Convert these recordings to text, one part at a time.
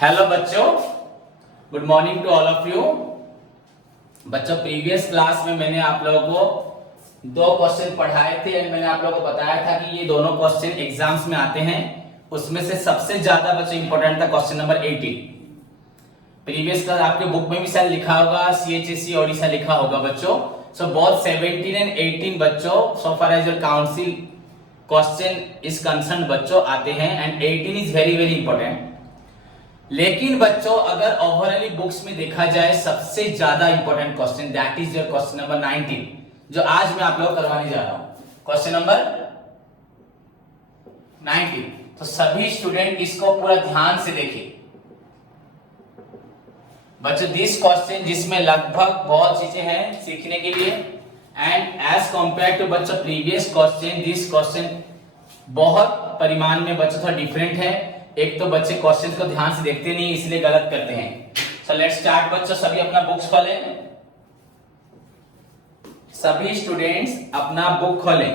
Hello बच्चों, good morning to all of you. बच्चों, previous class में मैंने आप लोगों को दो क्वेश्चन पढ़ाए थे एंड मैंने आप लोगों को बताया था कि ये दोनों क्वेश्चन एग्जाम्स में आते हैं। उसमें से सबसे ज्यादा बच्चों इंपॉर्टेंट था क्वेश्चन नंबर 18। प्रीवियस क्लास आपके बुक में भी शायद लिखा होगा, CHSE ओडिशा लिखा होगा बच्चों। सो बोथ 17 एंड 18 बच्चों, so far as your council question is concern बच्चों आते हैं and 18 is very very important. लेकिन बच्चों अगर ओवरऑली बुक्स में देखा जाए सबसे ज्यादा important question that is your question number 19, जो आज मैं आप लोगों को करवाने जा रहा हूं। क्वेश्चन नंबर 19, तो सभी स्टूडेंट इसको पूरा ध्यान से देखिए बच्चों। दिस क्वेश्चन जिसमें लगभग बहुत चीजें हैं सीखने के लिए एंड एज कंपेयर टू बच्चों प्रीवियस क्वेश्चन, दिस क्वेश्चन बहुत परिमाण में बच्चों थोड़ा डिफरेंट है। एक तो बच्चे क्वेश्चन को ध्यान से देखते नहीं इसलिए गलत करते हैं। सो लेट्स स्टार्ट बच्चों, सभी अपना बुक्स खोलें, सभी स्टूडेंट्स अपना बुक खोलें।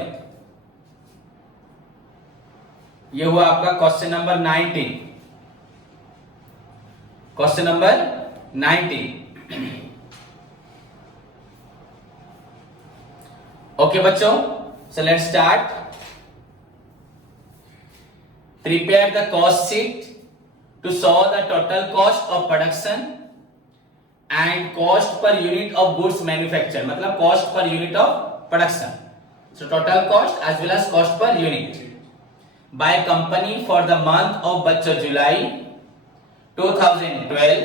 ये हुआ आपका question number 19। Question number 19। Okay बच्चों, so let's start. Prepare the cost sheet to show the total cost of production and cost per unit of goods manufactured, मतलब cost per unit of production. So total cost as well as cost per unit by company for the month of बच्चों July 2012.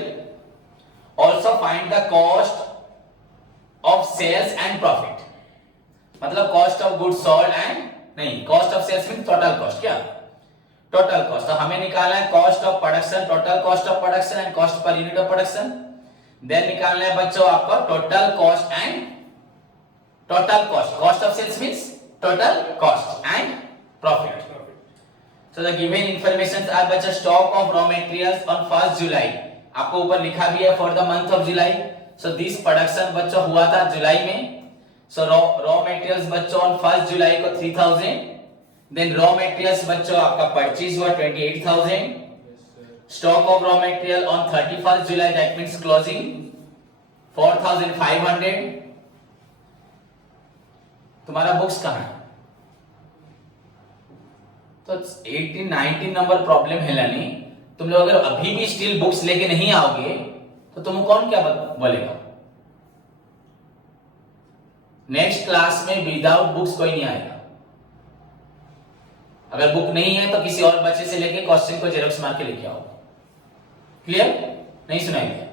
Also find the cost of sales and profit, मतलब cost of goods sold and नहीं, cost of sales means total cost। क्या total cost? तो हमें निकालना है cost of production, total cost of production and cost per unit of production. Then निकालना है बच्चों आपको total cost and total cost, cost of sales means total cost and profit. So the given informations are बच्चों stock of raw materials on 1 July, आपको ऊपर लिखा भी है for the month of July. So this production बच्चों हुआ था जुलाई में। सो रॉ मटेरियल्स बच्चों ऑन 1 जुलाई को 3000। देन रॉ मटेरियल्स बच्चों आपका परचेज हुआ 28,000। Stock of raw material on 31 July that means closing 4,500। तुम्हारा बुक्स कहां है? तो 18 19 नंबर प्रॉब्लम है लानी। तुम लोग अगर अभी भी स्टिल बुक्स लेके नहीं आओगे तो तुम कौन क्या बोलेगा? नेक्स्ट क्लास में विदाउट बुक्स कोई नहीं आएगा। अगर बुक नहीं है तो किसी और बच्चे से लेके क्वेश्चन को जेरॉक्स मार के लेके आओ। क्लियर? नहीं सुनाएंगे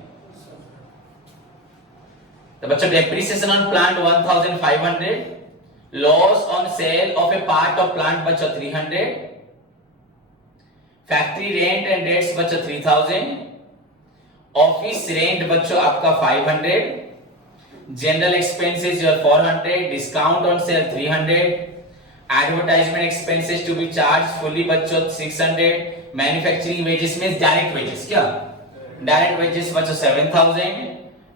तो बच्चों depreciation on plant 1500, loss on sale of A part of plant बच्चों 300, फैक्ट्री रेंट एंड रेट्स बच्चों 3000, ऑफिस रेंट बच्चों आपका 500, general expenses your 400, discount on sale 300, advertisement expenses to be charge fully बच्चों 600, मैन्युफैक्चरिंग वेजेस में direct wages, क्या direct wages बच्चों 7000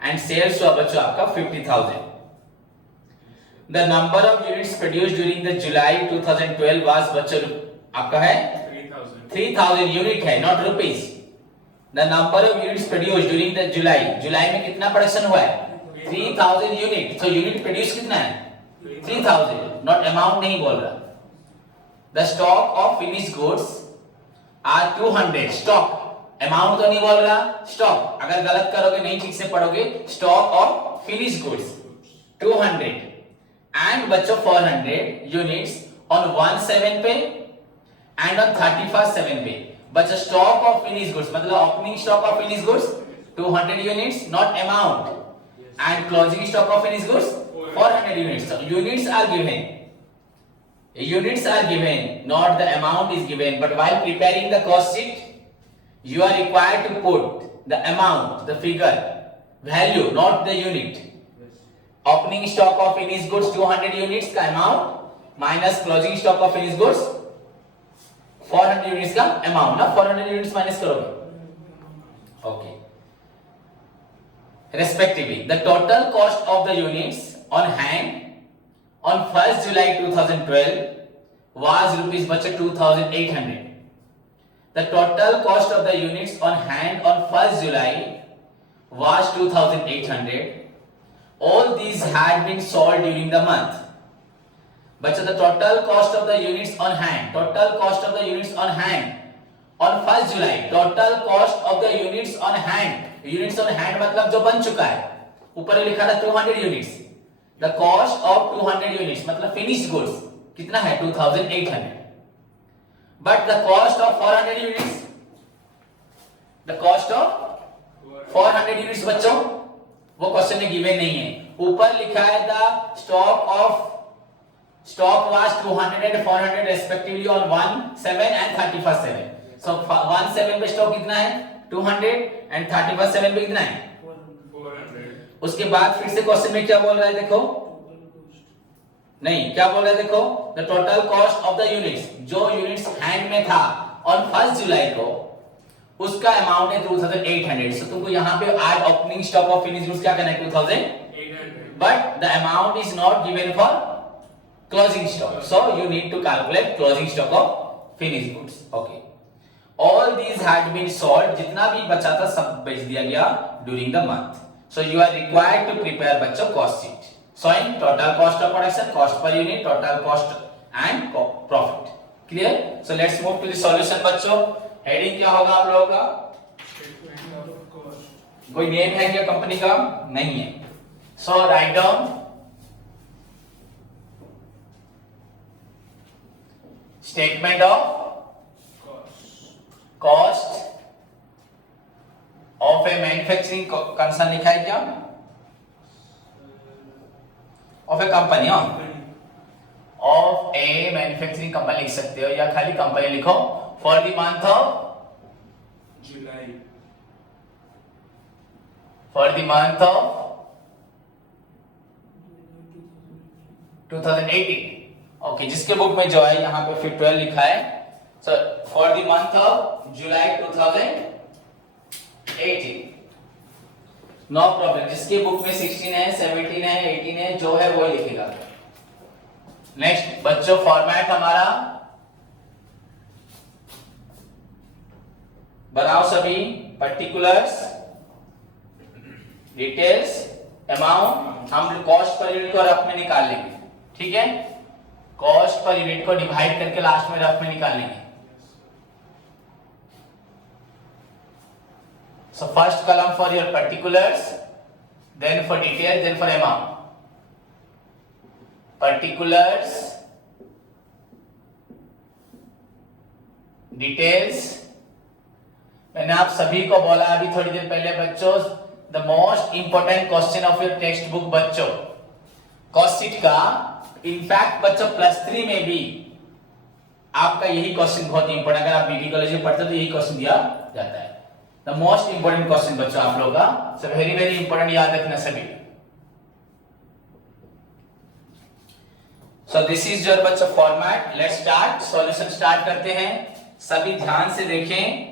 and sales हुआ बच्चों आपका 50,000। The number of units produced during the July 2012 was बच्चों आपका है 3000 यूनिट है, not rupees. The number of units produced during the July में कितना प्रोडक्शन हुआ है? 3000 यूनिट। तो यूनिट प्रोड्यूस कितना है? 3000, नॉट अमाउंट नहीं बोल रहा। The stock of finish goods are 200, stock, amount तो नहीं बोल रहा, स्टॉक। अगर गलत करोगे नहीं ठीक से पढ़ोगे, stock of finish goods 200 and बच्चों 400 यूनिट्स ऑन 17 पे एंड ऑन 31 पे। बच्चों स्टॉक ऑफ फिनिश गुड्स मतलब opening stock of finish goods 200 units, not amount, and closing stock of finish goods 400 units. So units are given. Units are given, not the amount is given. But while preparing the cost sheet, you are required to put the amount, the figure, value, not the unit. Opening stock of finished goods 200 units का amount minus closing stock of finished goods 400 units का amount, ना 400 units minus करोगे. Okay. Respectively, the total cost of the units on hand on 1st July 2012 was rupees बच्चे 2800. The total cost of the units on hand on 1st July was 2,800. All these had been sold during the month. बच्चों, the total cost of the units on hand, total cost of the units on hand on 1st July, total cost of the units on hand, units on hand मतलब जो बन चुका है, ऊपर लिखा था 200 units, the cost of 200 units मतलब finished goods कितना है 2,800, but the cost of 400 units, the cost of 400 units बच्चों वो क्वेश्चन में गिवन नहीं है, ऊपर लिखा है the stock was 200 and 400 respectively on 1/7 and 31st 7. So 1/7 पे स्टॉक कितना है 200 and 31st 7 पे कितना है 400. उसके बाद फिर से क्वेश्चन में क्या बोल रहा है देखो, नहीं क्या बोल रहा है देखो, the total cost of the units, जो यूनिट्स हैंड में था on 1st जुलाई को उसका अमाउंट है 2,800. सो तुमको यहाँ पे add opening stock of finish goods क्या करना है 2,800, but the amount is not given for closing stock, so you need to calculate closing stock of finished goods. Okay, all these had been sold, जितना भी बचा था सब बेच दिया गया during the month. So you are required to prepare बच्चों cost sheet showing total cost of production, cost per unit, total cost and profit. Clear? So let's move to the solution बच्चों. हेडिंग क्या होगा आप लोगों का, कोई name है क्या कंपनी का, नहीं है. So write down statement of cost of a manufacturing concern लिखा है क्या, of a company, of a manufacturing company लिख सकते हो या खाली कंपनी लिखो. for the month of July, for the month of 2018. Okay, जिसके बुक में जो है यहाँ पे फिर 12 लिखा है. So for the month of July 2018, no problem. जिसके बुक में 16 है, 17 है, 18 है, जो है वो लिखेगा. नेक्स्ट बच्चों, फॉर्मेट हमारा बनाओ सभी. पर्टिकुलर्स, डिटेल्स, अमाउंट, हम कॉस्ट पर यूनिट को रफ में निकाल लेंगे. ठीक है, कॉस्ट पर यूनिट को डिवाइड करके लास्ट में रफ में निकाल लेंगे. So first column for your particulars, then for details, then for amount. Particulars, details. मैंने आप सभी को बोला अभी थोड़ी देर पहले बच्चों, the most important question of your text book बच्चों, कॉस्ट शीट का. इनफैक्ट बच्चों +3 में भी आपका यही क्वेश्चन बहुत इंपोर्टेंट, अगर आप बीडी कॉलेज में पढ़ते हो तो यही क्वेश्चन दिया जाता है. द मोस्ट इंपोर्टेंट क्वेश्चन बच्चों आप लोगों का, सो वेरी वेरी इंपोर्टेंट, याद रखना सभी. सो दिस इज योर बच्चों format. Let's start, solution start करते हैं. सभी ध्यान से देखें.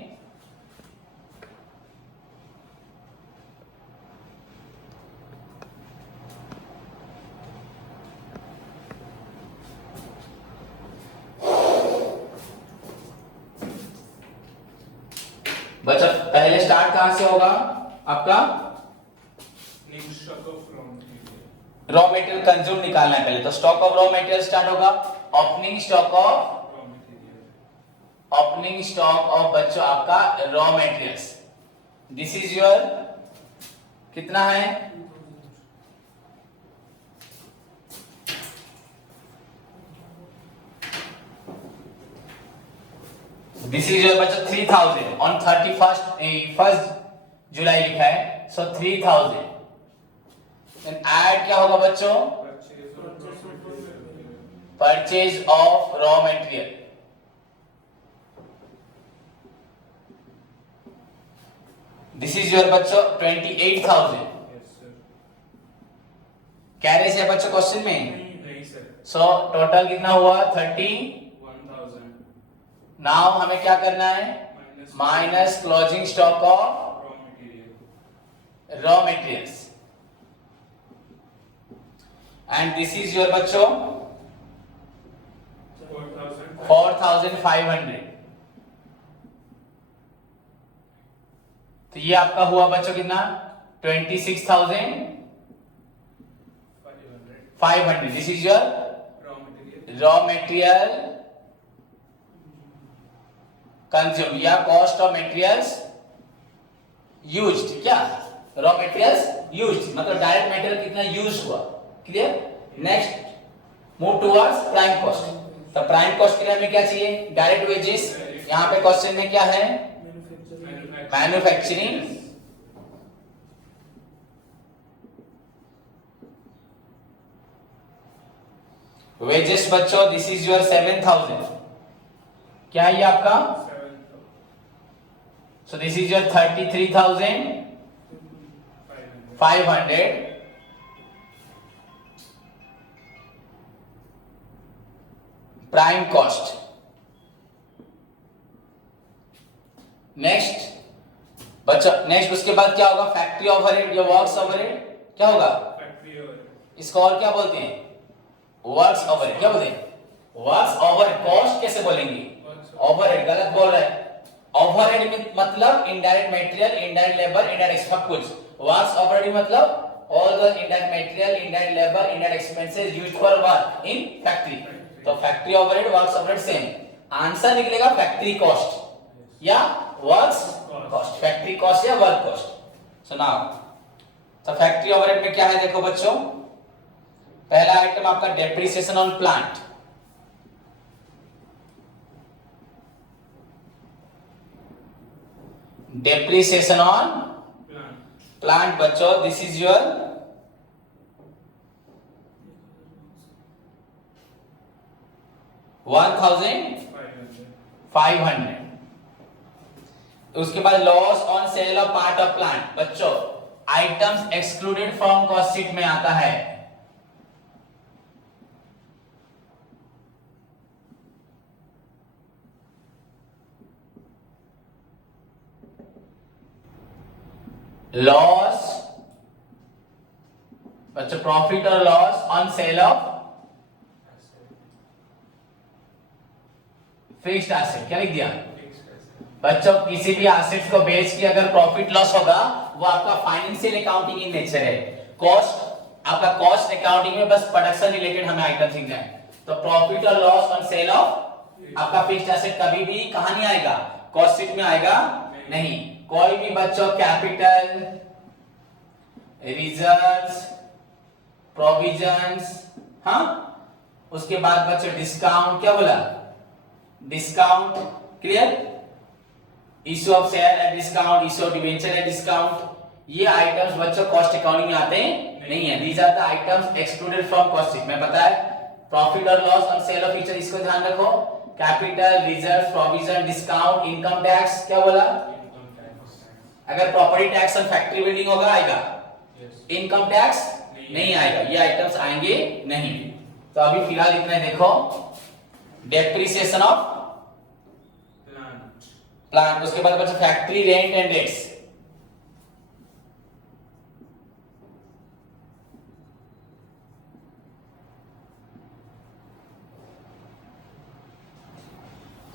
बच्चा पहले स्टार्ट कहां से होगा आपका, रॉ मटेरियल कंज्यूम निकालना है पहले. तो stock of raw material start होगा. ओपनिंग स्टॉक ऑफ बच्चों आपका raw materials. This is your कितना है, दिस इज योर बच्चों 3000 ऑन 1st जुलाई लिखा है. सो 3000. देन ऐड क्या होगा बच्चों, purchase of raw material. This is your बच्चों 28,000. कैरेज है बच्चों क्वेश्चन में. सो टोटल कितना हुआ 31,000. नाउ हमें क्या करना है, minus closing stock of raw materials. And this is your बच्चों 4,500. तो ये आपका हुआ बच्चों कितना 26,500. This is your raw material consume या कॉस्ट ऑफ मटेरियल्स यूज्ड. क्या रॉ मटेरियल्स यूज्ड मतलब डायरेक्ट मटेरियल कितना यूज हुआ. Clear. Next move towards prime cost. तो प्राइम कॉस्ट के लिए हमें क्या चाहिए डायरेक्ट वेजेस. यहां पे क्वेश्चन में क्या है मैन्युफैक्चरिंग वेजेस बच्चों. This is your 7,000. क्या है ये आपका. सो this is your 33,500 prime cost. Next बच्चों नेक्स्ट उसके बाद क्या होगा फैक्ट्री ओवरहेड या वर्क्स ओवरहेड. क्या होगा इसको और क्या बोलते हैं वर्क्स ओवरहेड. क्या बोलते हैं वर्क्स ओवरहेड. कॉस्ट कैसे बोलेंगे ओवरहेड. गलत बोल रहा है. ओवरहेड में मतलब indirect material indirect labour indirect expense. Works overhead मतलब all the indirect material indirect labor indirect expenses used for work in factory. तो factory overhead works overhead same. Answer निकलेगा फैक्ट्री कॉस्ट या वर्क्स कॉस्ट. फैक्ट्री कॉस्ट या work cost. So now तो factory overhead में क्या है देखो बच्चों. पहला आइटम आपका depreciation on plant. Depreciation on plant बच्चों. This is your 1,500. उसके बाद loss on sale of part of plant. बच्चों items excluded from cost sheet में आता है. लॉस बच्चों प्रॉफिट और loss on sale of fixed asset. क्या लिख दिया बच्चों. किसी भी एसेट्स को बेच के अगर प्रॉफिट लॉस होगा वो आपका फाइनेंशियल अकाउंटिंग इन नेचर है. कॉस्ट आपका कॉस्ट अकाउंटिंग में बस प्रोडक्शन रिलेटेड हमें आइटम सीखना है. तो प्रॉफिट और लॉस ऑन सेल ऑफ आपका फिक्स्ड एसेट कभी भी कहां नहीं आएगा कॉस्ट शीट में आएगा नहीं. कोई भी बच्चों कैपिटल रिजर्व्स प्रोविजंस. हाँ उसके बाद बच्चों डिस्काउंट. क्या बोला discount. Clear. Issue of share at discount issue of debenture at discount. ये आइटम्स बच्चों कॉस्ट अकाउंटिंग में आते नहीं है. These are the items excluded from cost sheet. मैं बताया प्रॉफिट और loss on sale of feature. इसको ध्यान रखो. Capital reserve provision discount income tax. क्या बोला अगर property tax on factory building होगा आएगा. इनकम टैक्स नहीं आएगा. ये आइटम्स आएंगे नहीं. तो अभी फिलहाल इतना ही देखो. Depreciation of plant. उसके बाद बच्चा फैक्ट्री रेंट एंड रेट्स.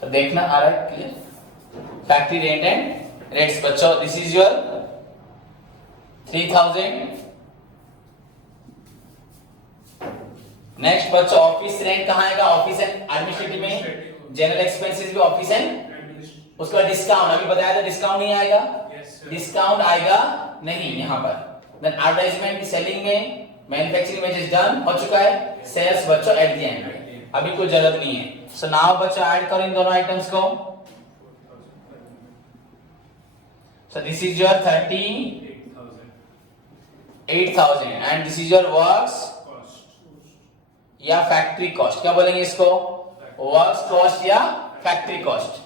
तो देखना आ रहा है clear. Factory rent and rates बच्चों. This is your 3,000. नेक्स्ट बच्चों ऑफिस रेंट कहां आएगा ऑफिस एंड एडमिनिस्ट्रेटिव में. जनरल एक्सपेंसेस भी ऑफिस एंड. उसका डिस्काउंट अभी बताया था डिस्काउंट नहीं आएगा. डिस्काउंट आएगा नहीं यहां पर. देन एडवर्टाइजमेंट की सेलिंग में मैन्युफैक्चरिंग वेजेस डन हो चुका है. सेल्स बच्चों एट द एंड अभी कोई जरूरत नहीं है. सो नाउ बच्चों ऐड करो इन दोनों आइटम्स को. So this is your 38,000 and this is your works या फैक्ट्री कॉस्ट. क्या बोलेंगे इसको वर्क्स कॉस्ट या फैक्ट्री कॉस्ट.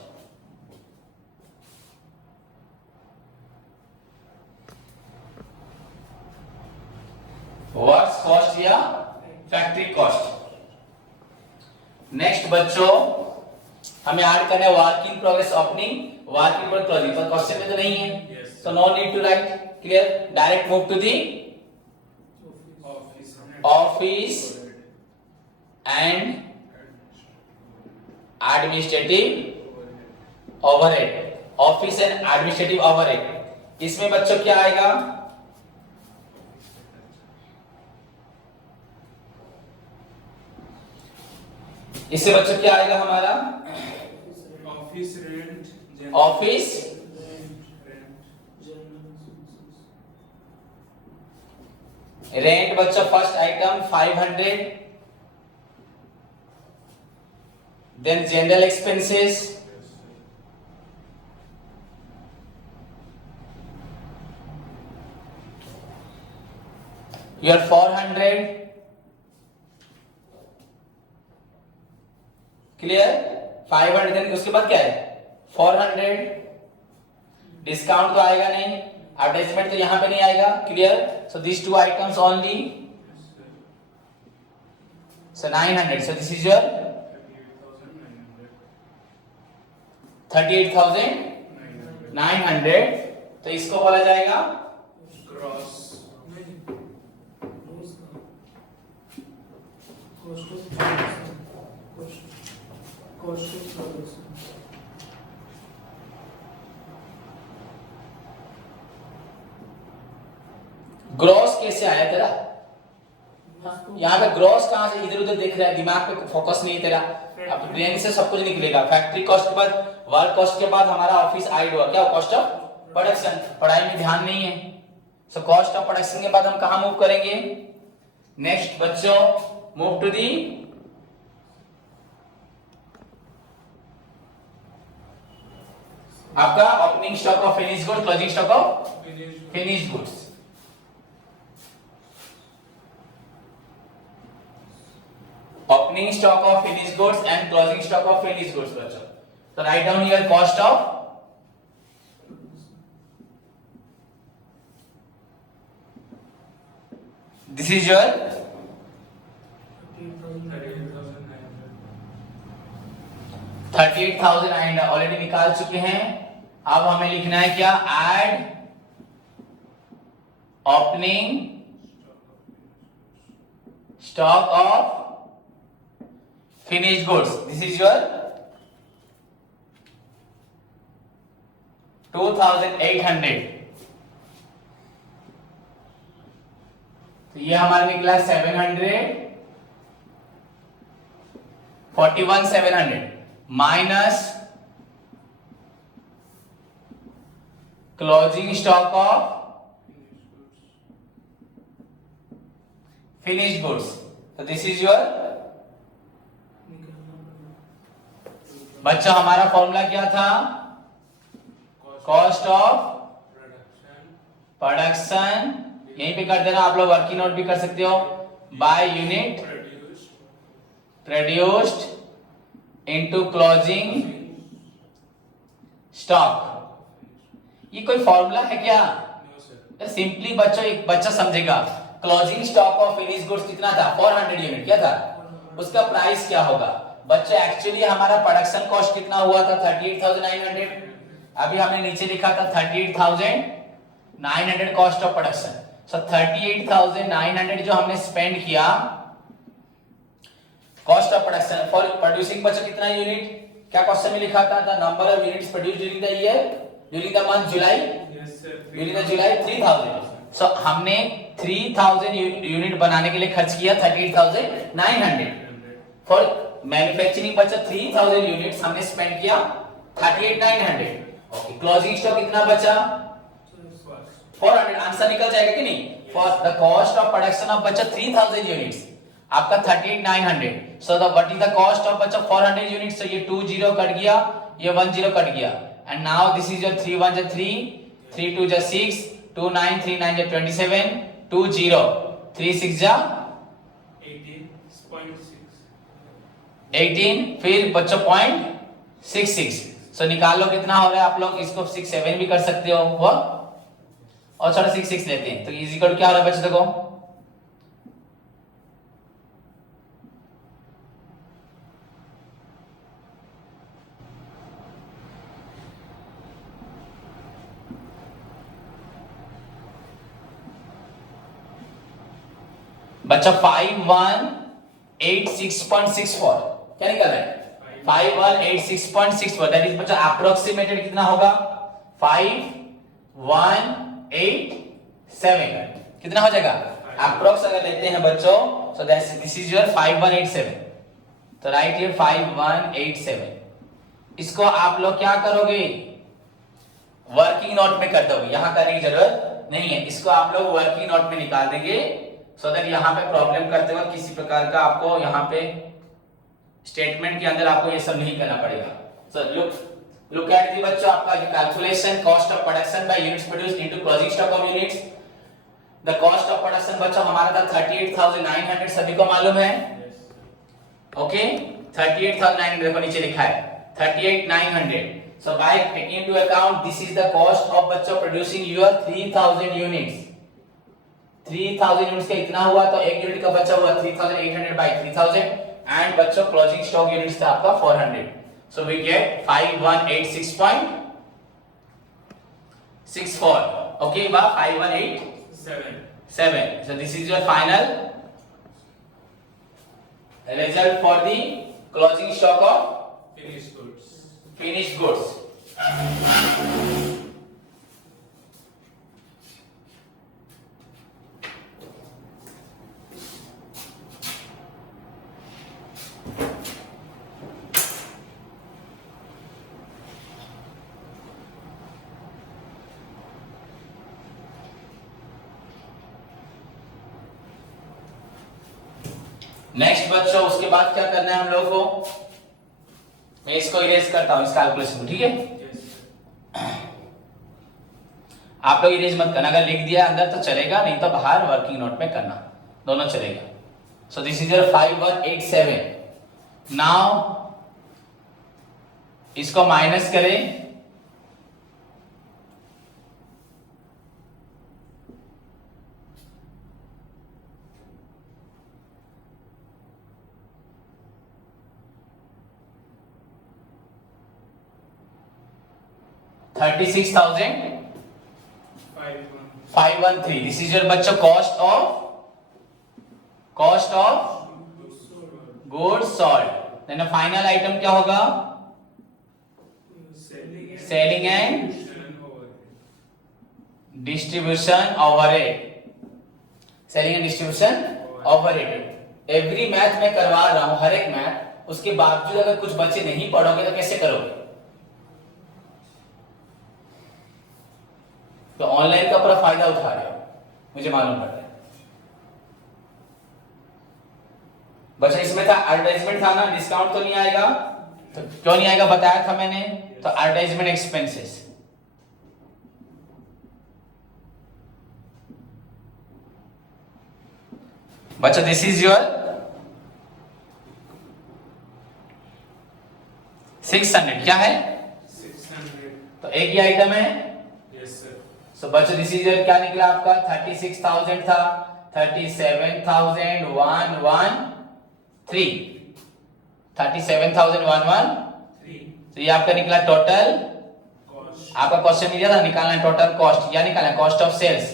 वर्क्स कॉस्ट या फैक्ट्री कॉस्ट. नेक्स्ट बच्चों हमें ऐड करना है work in progress opening work in progress closing. पर क्वेश्चन में तो नहीं है so no need to write. Clear. Direct move to the office and administrative overhead. Office and administrative overhead. इसमें बच्चों क्या आएगा? इससे बच्चों क्या आएगा हमारा? ऑफिस रेंट, ऑफिस रेंट बच्चों first item 500, then general expenses your 400, clear? 500 then उसके बाद क्या है? 400, डिस्काउंट तो आएगा नहीं, एडवर्टाइजमेंट तो यहां पे नहीं आएगा, clear? So this two items only, so 900, so this is your 38,900, तो इसको बोला जाएगा क्रॉस ग्रॉस कैसे आया तेरा? यहाँ पे ग्रॉस कहां से? इधर उधर देख रहा है, दिमाग पे फोकस नहीं तेरा, अब ब्रेन से सब कुछ निकलेगा। फैक्ट्री कॉस्ट के बाद, वर्क कॉस्ट के बाद हमारा ऑफिस आइड हुआ, क्या? Cost of production. पढ़ाई में ध्यान नहीं है, सो कॉस्ट ऑफ प्रोडक्शन के बाद हम कहां मूव करेंगे? नेक्स्ट बच्चों, मूव टू दी आपका opening stock of finish goods, closing stock of finish goods. Opening stock of finish goods and closing stock of finish goods बच्चों। तो write down here cost of, this is your 38,900 already निकाल चुके हैं। अब हमें लिखना है क्या? Add opening stock of finished goods, this is your 2,800, तो ये हमारा निकला 700, 41,700 minus closing stock of finished goods, तो दिस इज योर बच्चा, हमारा फॉर्मूला क्या था? कॉस्ट ऑफ प्रोडक्शन, यहीं पे कर देना, आप लोग वर्किंग नोट भी कर सकते हो, by unit produced into closing stock. ये कोई फॉर्मूला है क्या? सिंपली बच्चों, एक बच्चा समझेगा, closing stock of finish goods कितना था? 400 यूनिट, क्या था? उसका प्राइस क्या होगा? बच्चों एक्चुअली हमारा प्रोडक्शन कॉस्ट कितना हुआ था? 38,900। अभी हमने नीचे लिखा था 38,900 कॉस्ट ऑफ प्रोडक्शन। सो 38,900 जो हमने स्पेंड किया cost of production for producing बच्चों कितना यूनिट? क्या क्वेश्चन में लिखा था? The number of units produced during the year, during the month July, during the जुलाई 3000। सो हमने 3000 यूनिट बनाने के लिए खर्च किया 38,900 फॉर मैन्युफैक्चरिंग। बचा 3000 यूनिट्स हमने स्पेंड किया 38,900। ओके, क्लोजिंग स्टॉक कितना बचा? 400। आंसर निकल जाएगा कि नहीं? For the cost of production of बचा 3000 यूनिट्स, आपका 38,900। So the what is the cost of बचा 400 यूनिट्स? सो ये 2 0 कट गया, ये 1 0 कट गया, and now this is your 3 1 3, 3 2 6, 2 9 3 9 27, 2 0, 3 6 18, फिर बच्चों 0.66। सो निकाल लो कितना हो रहा है। आप लोग इसको 6 7 भी कर सकते हो, वो और थोड़ा 6 6 लेते हैं, तो इज इक्वल क्या हो रहा है बच्चों? देखो बच्चा 5186.64 क्या निकल रहा है? 5186.64 दैट इज बच्चा अप्रोक्सीमेटेड कितना होगा? 5 5187 कितना हो जाएगा अप्रोक्स अगर लेते हैं बच्चों सो दिस इज योर 5187 तो राइट हियर 5187 इसको आप लोग क्या करोगे वर्किंग नोट में कर दोगे यहां करने की जरूरत नहीं है इसको आप लोग वर्किंग नोट में निकाल देंगे सो दैट यहां पे प्रॉब्लम करते वक्त किसी प्रकार का आपको यहां पे स्टेटमेंट के अंदर आपको ये सब नहीं करना पड़ेगा सो लुक एट दी बच्चों आपका calculation cost of production by units produced into closing stock of units the cost of production बच्चों हमारा था 38900 सभी को मालूम है ओके 38900 देखो नीचे लिखा है 38900 so by taking into account this is the cost of बच्चों producing your 3000 units 3000 यूनिट्स का इतना हुआ तो एक यूनिट का बचा हुआ 3800 by 3000 एंड बच्चों क्लोजिंग स्टॉक यूनिट्स था आपका 400 so we get 5186.64 okay ba 5187 so this is your final result for the closing stock of finished goods next बच्चों उसके बाद क्या करना है हम लोग को मैं इसको इरेज करता हूं इस कैलकुलेशन को ठीक है आप लोग इरेज मत करना अगर लिख दिया अंदर तो चलेगा नहीं तो बाहर वर्किंग नोट में करना दोनों चलेगा सो दिस इज योर 5187 नाउ इसको माइनस करें $36,513 this is your बच्चों cost of goods sold then the final item क्या होगा selling and distribution overhead selling and distribution overhead every math में करवा रहा हूं हर एक मैथ उसके बावजूद अगर कुछ बच्चे नहीं पढ़ोगे तो कैसे करोगे तो ऑनलाइन का पूरा फायदा उठा रहे हो मुझे मालूम पड़ रहा है बच्चा इसमें था एडवर्टाइजमेंट था ना डिस्काउंट तो नहीं आएगा तो क्यों नहीं आएगा बताया था मैंने तो एडवर्टाइजमेंट एक्सपेंसेस बच्चा दिस इज योर 600 क्या है 600 तो एक ही आइटम है सो बच्चों दिस इज क्या निकला आपका 36,000 था 37,113 37,113 तो ये आपका निकला टोटल आपका क्वेश्चन दिया था निकालना है टोटल कॉस्ट या निकालना है कॉस्ट ऑफ सेल्स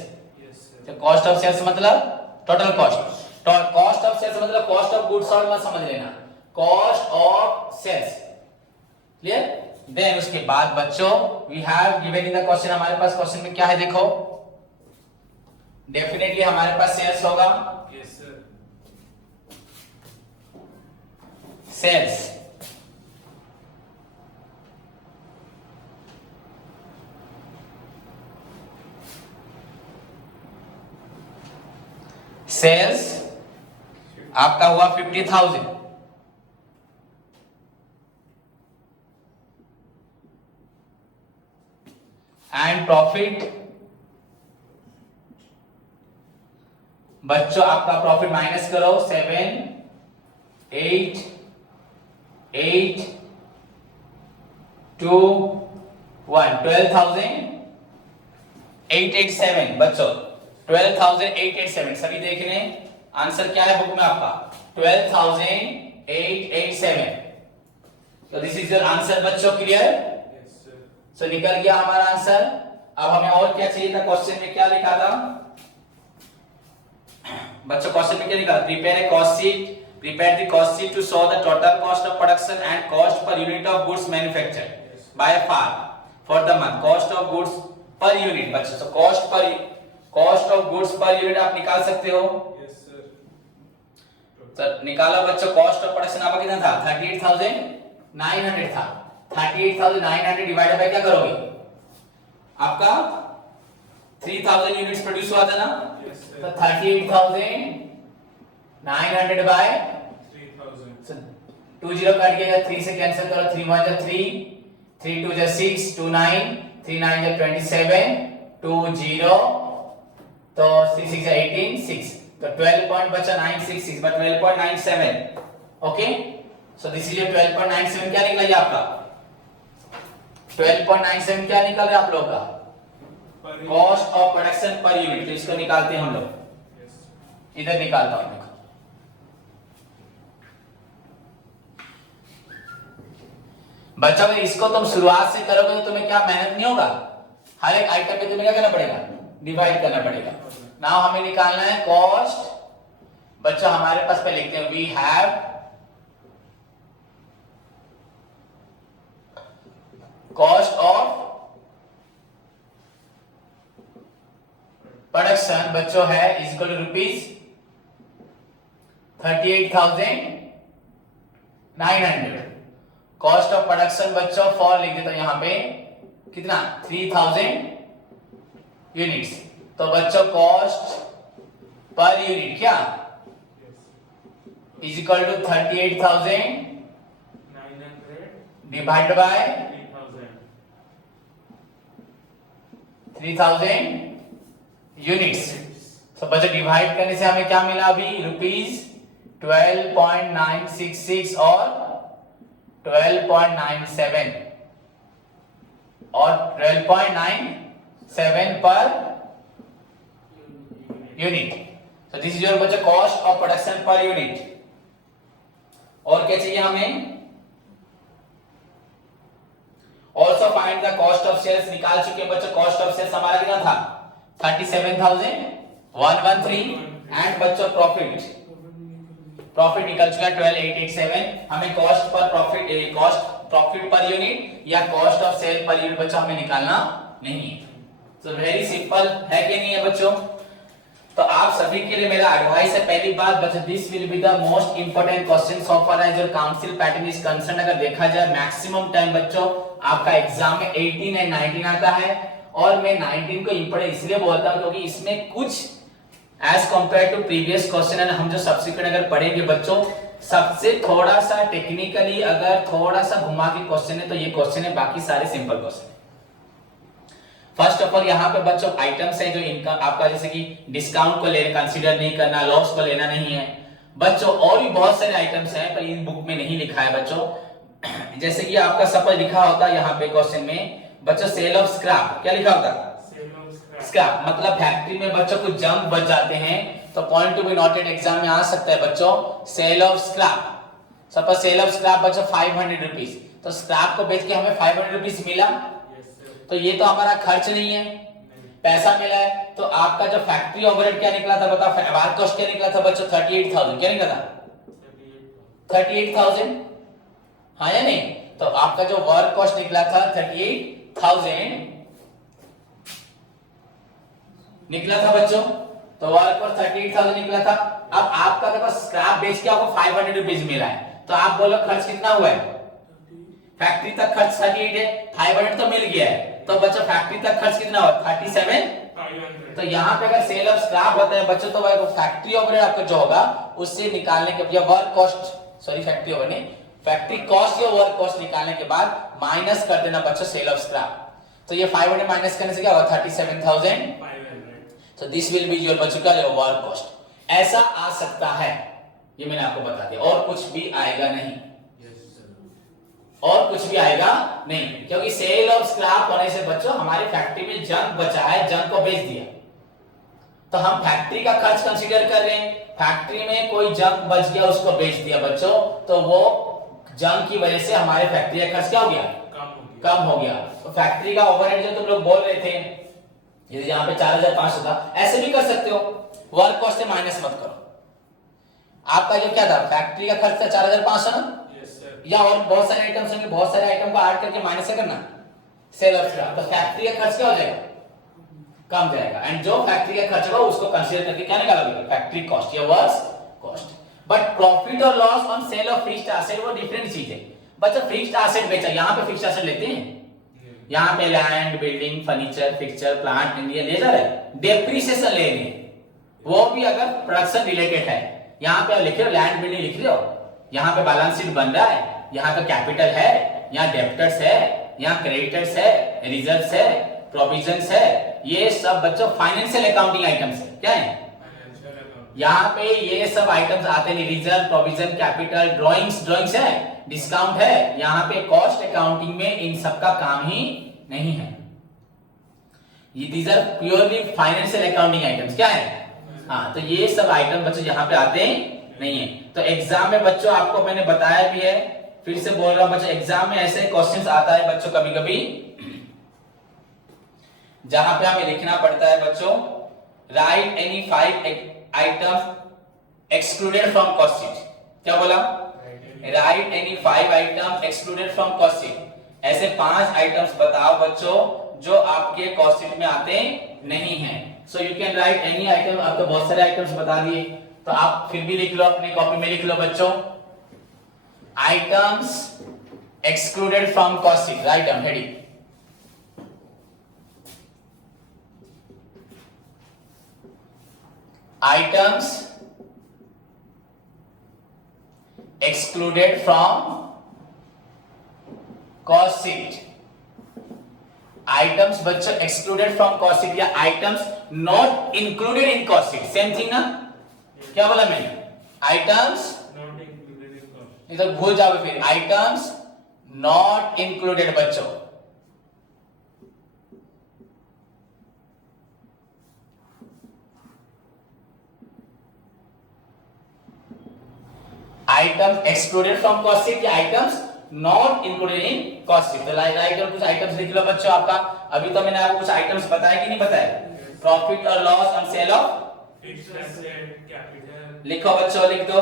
तो कॉस्ट ऑफ सेल्स मतलब total cost cost of sales मतलब कॉस्ट ऑफ गुड्स सोल्ड मत समझ लेना cost of sales clear then उसके बाद बच्चों we have given in the question हमारे पास क्वेश्चन में क्या है देखो डेफिनेटली हमारे पास सेल्स होगा यस सर सेल्स सेल्स आपका हुआ 50,000 एंड प्रॉफिट बच्चों आपका प्रॉफिट माइनस करो 7 8 8 2 1 12,887 बच्चों 12,887 सभी देख रहे हैं आंसर क्या है बुक में आपका 12,887 तो दिस इज योर आंसर बच्चों क्लियर सो निकल गया हमारा आंसर अब हमें और क्या चाहिए था क्वेश्चन में क्या लिखा था बच्चों क्वेश्चन में क्या लिखा prepare the cost sheet to show the total cost of production and cost per unit of goods manufactured by far for the month cost of goods per unit बच्चों। तो cost of goods per unit आप निकाल सकते हो। Yes, sir. तो निकाला बच्चों, cost of production आपका कितना था? 38,900 था। 38,900 डिवाइडेड बाय क्या करोगे? आपका 3000 यूनिट्स प्रोड्यूस हुआ था ना, Yes, sir. तो 38,900 बाय 3000. 2 0 काट के 3 से कैंसिल करो, 3 1 जा 3, 3 2 जा 6, 2 9, 3 9 जा 27, 2 0, तो 3 6 जा 18, 6, तो 12 पॉइंट बचा 966 but 12.97। Okay, so this is your 12.97। क्या निकला ये आपका? 12.97 क्या निकल रहा है आप लोग का? Per unit. Cost of production per unit. तो इसको निकालते हैं हम लोग, Yes. इधर निकालता हूं। बच्चा भाई इसको तुम शुरुआत से करोगे तो तुम्हें क्या मेहनत नहीं होगा? हर एक आइटम पे तुम्हें क्या करना पड़ेगा? डिवाइड करना पड़ेगा। नाउ हमें निकालना है कॉस्ट। बच्चा हमारे पास पे लिखते हैं we have cost of production बच्चों है equal to rupees 38,900। Cost of production बच्चों फॉर लिख देता हूं यहां पे कितना? 3000 यूनिट्स। तो बच्चों कॉस्ट पर यूनिट क्या Yes. Is equal to 38,000 900. Divide by 3000. 3000 units. तो बच्चों डिवाइड करने से हमें क्या मिला अभी? रुपीज 12.966 और 12.97 और 12.97 per unit. So this is your बच्चा cost of production per unit. और क्या चाहिए हमें? Also find the cost of sales. निकाल चुके हैं बच्चों, कॉस्ट ऑफ सेल्स हमारा कितना था? 37,113 एंड बच्चों प्रॉफिट निकल चुका है 12,887। हमें cost per profit per unit या cost of sale per unit बच्चों हमें निकालना नहीं है। तो वेरी सिंपल है कि नहीं है बच्चों? तो आप सभी के लिए मेरा एडवाइस है, पहली बात बच्चों this will be the most important question so far as your council pattern is concern. अगर देखा जाए मैक्सिमम टाइम बच्चों आपका एग्जाम में 18 एंड 19 आता है, और मैं 19 को इंपोर्टेंट इसलिए बोलता हूं क्योंकि इसमें कुछ as compare to previous question and हम जो सब्सिक्वेंट अगर पढ़ेंगे बच्चों, सबसे थोड़ा सा टेक्निकली अगर थोड़ा सा घुमा के क्वेश्चन है तो ये क्वेश्चन है, बाकी सारे सिंपल क्वेश्चन है। फर्स्ट ऑफ ऑल यहाँ पे बच्चों आइटम्स है जो इनकम आपका, जैसे कि डिस्काउंट को लेना कंसीडर नहीं करना, लॉस को लेना नहीं है बच्चों, और भी बहुत सारे आइटम्स हैं पर इन बुक में नहीं लिखा है बच्चों। जैसे कि आपका सपोज लिखा होता है यहाँ पे क्वेश्चन में बच्चों सेल ऑफ स्क्रैप, क्या लिखा होता है? स्क्रैप मतलब फैक्ट्री में बच्चों कुछ जंक बच जाते हैं, तो point to be noted exam में आ सकता है बच्चों sale of scrap. Suppose sale of scrap बच्चों 500 रुपीज, तो स्क्रैप को बेच के हमें 500 रुपीज मिला, तो ये तो हमारा खर्च नहीं है, पैसा मिला है। तो आपका जो फैक्ट्री ओवरहेड क्या निकला था बताओ? वर्क कॉस्ट क्या निकला था बच्चों? 38,000। क्या निकला था? 38,000, हाँ या नहीं? तो आपका जो वर्क कॉस्ट निकला था 38,000 निकला था बच्चों, तो वर्क कॉस्ट 38,000 निकला था। अब आपका देखो स्क्रैप बेच के आपको 500 रुपीज मिला है, तो आप बोलो खर्च कितना हुआ है? फैक्ट्री तक खर्च 38 है, 500 तो मिल गया है, तो बच्चों फैक्ट्री तक खर्च कितना हुआ? 37। तो यहाँ पे अगर सेल ऑफ स्क्रैप होता है बच्चों, तो वो फैक्ट्री ओवरहेड आपका जो होगा उससे निकालने के या work cost, sorry factory overhead नहीं, फैक्ट्री कॉस्ट या वर्क कॉस्ट निकालने के बाद माइनस कर देना बच्चों सेल ऑफ स्क्रैप। तो ये 500 माइनस करने से क्या होगा? 37,500। तो दिस विल बी योर बच्चों का वर्क कॉस्ट। ऐसा आ सकता है, ये मैंने आपको बता दिया, और कुछ भी आएगा नहीं, और कुछ भी आएगा नहीं, क्योंकि सेल ऑफ स्क्रैप होने से बच्चों हमारी फैक्ट्री में जंक बचा है, जंक को बेच दिया, तो हम फैक्ट्री का खर्च कंसीडर कर रहे हैं। फैक्ट्री में कोई जंक बच गया उसको बेच दिया बच्चों, तो वो जंक की वजह से हमारे फैक्ट्री का खर्च क्या हो गया? कम हो गया। तो फैक्ट्री का ओवरहेड जो तुम लोग बोल रहे थे, ये यहाँ पे 4,500 था, ऐसे भी कर सकते हो, वर्क कॉस्ट से माइनस मत करो। आपका जो क्या था फैक्ट्री का खर्च था 4,500 ना, या और बहुत सारे आइटम्स होंगे, बहुत सारे आइटम को ऐड करके माइनस करना सेल ऑफ स्क्रैप, तो फैक्ट्री का खर्च क्या हो जाएगा? कम जाएगा, एंड जो फैक्ट्री का खर्च होगा उसको कंसीडर करके क्या निकालोगे, फैक्ट्री कॉस्ट या वर्क्स कॉस्ट। बट प्रॉफिट और loss on sale of fixed asset वो डिफरेंट चीज है। बच्चा फिक्स्ड एसेट बेचा, यहाँ पे फिक्स्ड एसेट लेते हैं, यहाँ पे land, building, furniture, fixture, plant India ले जा रहे हैं, डेप्रिसिएशन ले रहे हैं, वो भी अगर प्रोडक्शन रिलेटेड है। यहाँ पे लिख रहे हो लैंड बिल्डिंग लिख रहे हो, यहाँ पे बैलेंस शीट बन रहा है, यहाँ पे कैपिटल है, यहाँ डेब्टर्स है, यहाँ क्रेडिटर्स है, रिजर्व्स है, प्रोविजंस है, ये सब बच्चों फाइनेंशियल अकाउंटिंग आइटम्स है। क्या है यहाँ पे ये सब आइटम्स आते नहीं, रिजर्व, प्रोविजन, कैपिटल, ड्राइंग्स है, डिस्काउंट है। यहाँ पे कॉस्ट अकाउंटिंग में इन सब का काम ही नहीं है। ये these are purely financial accounting items. क्या है हाँ, तो ये सब आइटम बच्चों यहाँ पे आते नहीं है। तो एग्जाम में बच्चों आपको मैंने बताया भी है, फिर से बोल रहा हूं बच्चों, एग्जाम में ऐसे क्वेश्चंस आता है बच्चों कभी कभी जहां पे हमें लिखना पड़ता है बच्चों, right any 5 items excluded from cost sheet. क्या बोला, right any 5 items excluded from cost sheet. ऐसे 5 आइटम्स बताओ बच्चों जो आपके कॉस्ट शीट में आते नहीं हैं। So you can write any item. आप तो बहुत सारे आइटम्स बता दिए, तो आप फिर भी लिख लो, अपनी कॉपी में लिख लो बच्चों, items excluded from cost sheet, write down heading. Items excluded from cost sheet. Items बच्चों excluded from cost sheet या items not included in cost sheet, same thing ना। क्या बोला मैंने, items not included in cost। इधर भूल जाओगे फिर, items not included बच्चों। Items excluded from cost sheet या items not included in cost sheet. तो राइट कुछ आइटम्स लिख लो बच्चों आपका। अभी तो मैंने आपको कुछ आइटम्स बताया कि नहीं बताया, प्रॉफिट और loss on sale of fixed asset, capital. लिखो बच्चों, लिख दो।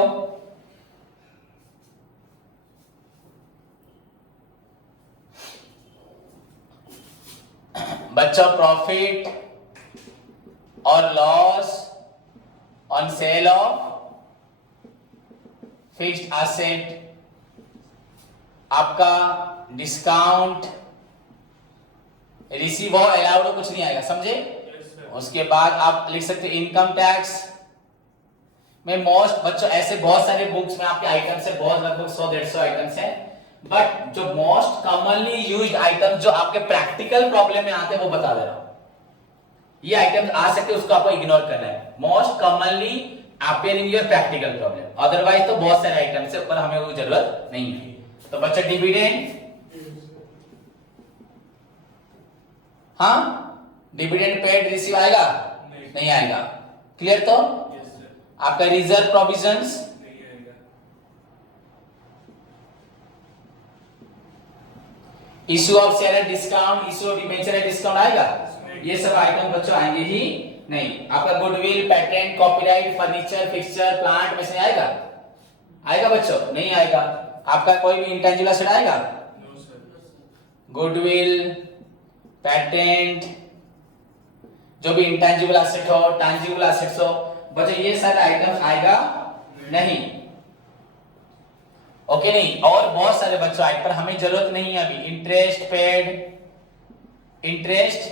बच्चों प्रॉफिट और loss on sale of fixed asset, आपका डिस्काउंट, रिसीव और अलाउड कुछ नहीं आएगा, समझे। उसके बाद आप लिख सकते हो इनकम टैक्स में मोस्ट। बच्चों ऐसे बहुत सारे बुक्स में आपके आइटम्स है, बहुत लगभग 100-150 आइटम्स है, बट जो मोस्ट कॉमनली यूज्ड आइटम जो आपके प्रैक्टिकल प्रॉब्लम में आते हैं वो बता दे रहा हूं। ये आइटम्स आ सकते हैं, उसको आपको इग्नोर करना है। Most commonly appear in your practical problem, otherwise तो बहुत सारे आइटम्स है, पर हमें वो जरूरत नहीं है। तो बच्चा डिविडेंड, हाँ डिविडेंड पेड रिसीव आएगा नहीं आएगा, क्लियर। तो आपका रिजर्व प्रोविजंस नहीं आएगा, issue of share discount, issue of debenture discount आएगा, ये सब आइटम बच्चों आएंगे ही नहीं। आपका goodwill, patent, copyright, furniture, fixture, plant में से आएगा, आएगा बच्चों नहीं आएगा। आपका कोई भी इंटेंजिबल एसेट आएगा, नो सर। गुडविल, पेटेंट, जो भी इंटेंजिबल एसेट हो, टैंजिबल एसेट्स हो बच्चों, ये सारे आइटम्स आएगा नहीं, ओके नहीं। और बहुत सारे बच्चों आए, पर हमें जरूरत नहीं है अभी। Interest paid, interest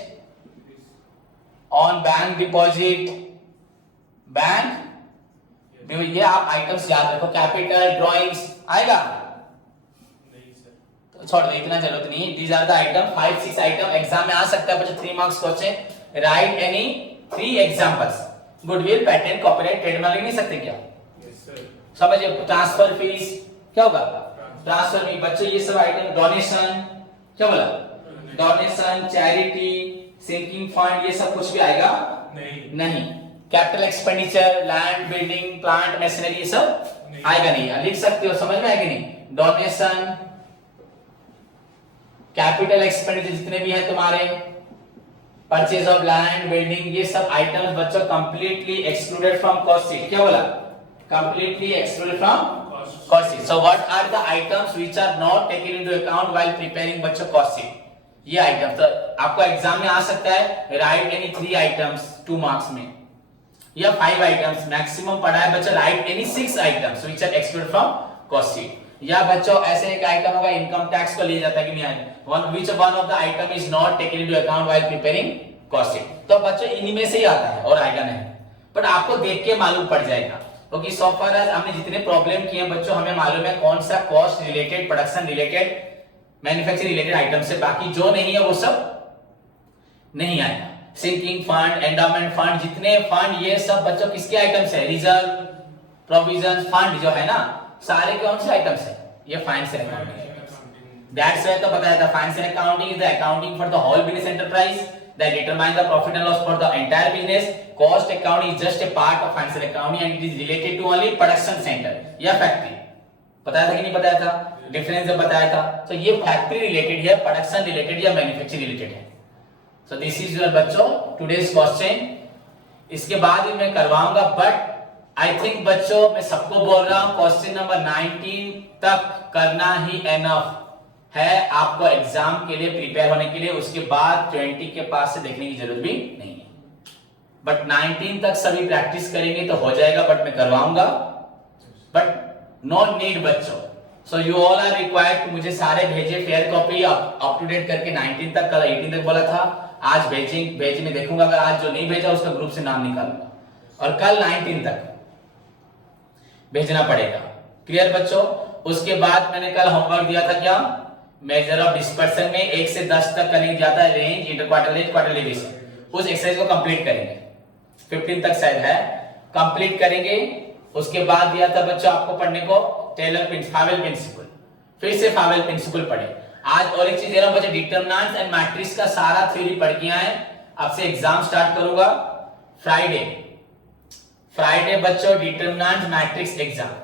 on bank deposit, bank, ये आप आइटम्स याद रखो। कैपिटल, ड्राइंग्स आएगा नहीं सर, तो छोड़ दो, इतना जरूरत नहीं है। These are the item, 5-6 item exam में आ सकता है बच्चों, 3 marks question. Write any 3 examples, goodwill, patent, copyright, trademark लिख नहीं सकते क्या, यस सर। समझिए। ट्रांसफर फीस क्या होगा, ट्रांसफर फी बच्चों, ये सब आइटम। डोनेशन, क्या बोला, डोनेशन, चैरिटी, सिंकिंग फंड, ये सब कुछ भी आएगा नहीं। Capital expenditure, land, building, plant, machinery, ये सब आएगा नहीं। लिख सकते हो, समझ में आएगा नहीं। डोनेशन, कैपिटल एक्सपेंडिचर जितने भी हैं तुम्हारे, परचेज ऑफ लैंड, बिल्डिंग, ये सब आइटम्स बच्चों completely excluded from cost sheet. क्या बोला, completely excluded from cost sheet. So what are the items which are not taken into account while preparing बच्चों कॉस्ट शीट। ये आइटम तो आपको exam में आ सकता है, राइट एनी 3 आइटम्स 2 मार्क्स में, या 5 आइटम्स मैक्सिमम पढ़ा है बच्चा, write any 6 items which are excluded from cost sheet. या बच्चों ऐसे एक आइटम होगा, इनकम टैक्स को ले जाता है कि नहीं आया, one of the item is not taken into account while preparing cost sheet, तो बच्चों इन्हीं में से ही आता है और आएगा नहीं, बट आपको देख के मालूम पड़ जाएगा, क्योंकि सो फार एज हमने जितने प्रॉब्लम किए हैं बच्चों, हमें मालूम है कौन सा cost related, production related, manufacturing related item से, बाकी जो नहीं है वो सब नहीं आएगा। सिंकिंग फंड, एंडाउमेंट फंड, जितने फंड ये सब बच्चों किसके आइटम्स है, रिजर्व, प्रोविजन फंड जो है ना, सारे कौन से आइटम्स है, ये finance and accounting. That's why तो बताया था finance and accounting is the accounting for the whole business enterprise that determine the profit and loss for the entire business. Cost accounting is just a part of financial accounting and it is related to only production center या factory। बताया था कि नहीं बताया था, difference जब बताया था, तो ये फैक्ट्री रिलेटेड है, प्रोडक्शन रिलेटेड या मैन्युफैक्चरिंग रिलेटेड है। सो दिस इज योर बच्चों टुडेस क्वेश्चन, इसके बाद ही मैं करवाऊंगा, बट आई थिंक बच्चों मैं सबको बोल रहा हूं क्वेश्चन नंबर 19 तक करना ही एनफ है आपको एग्जाम के लिए प्रिपेयर होने के लिए, उसके बाद 20 के पास से देखने की जरूरत भी नहीं है, बट 19 तक सभी प्रैक्टिस करेंगे तो हो जाएगा, बट मैं करवाऊंगा, बट नो नीड बच्चों। So you all are required to मुझे सारे भेजे fair copy up to date करके 19 तक, कल 18 तक बोला था, आज भेज में देखूंगा, अगर आज जो नहीं भेजा उसका ग्रुप से नाम निकालूंगा, और कल 19 तक भेजना पड़ेगा। क्लियर बच्चों? उसके बाद मैंने कल होमवर्क दिया था क्या, मेजर ऑफ डिस्पर्सन में 1 से 10 तक करने दिया था, range, inter quarter range, quarter division, उस एक्सरसाइज को कंप्लीट करेंगे, 15 तक शायद है, कंप्लीट करेंगे। उसके बाद दिया था बच्चों आपको पढ़ने को टेलर फावेल प्रिंसिपल, फिर से फावेल प्रिंसिपल पढ़े। आज और एक चीज दे रहा हूं बच्चों, डिटरमिनेंट्स एंड मैट्रिक्स का सारा थ्योरी पढ़ के आए, अब से एग्जाम स्टार्ट करूंगा फ्राइडे बच्चों, determinants matrix exam,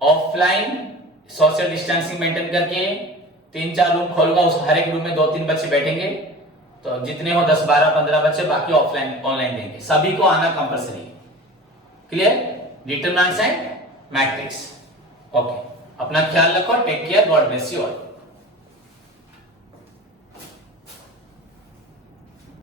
offline social distancing maintain करके 3-4 रूम खोलूंगा, उस हर एक रूम में 2-3 बच्चे बैठेंगे, तो जितने हो 10, 12, 15 बच्चे, बाकी ऑफलाइन ऑनलाइन देंगे, सभी को आना compulsory. Clear? Determinants and matrix. Okay, अपना ख्याल रखो, take care, God bless you all.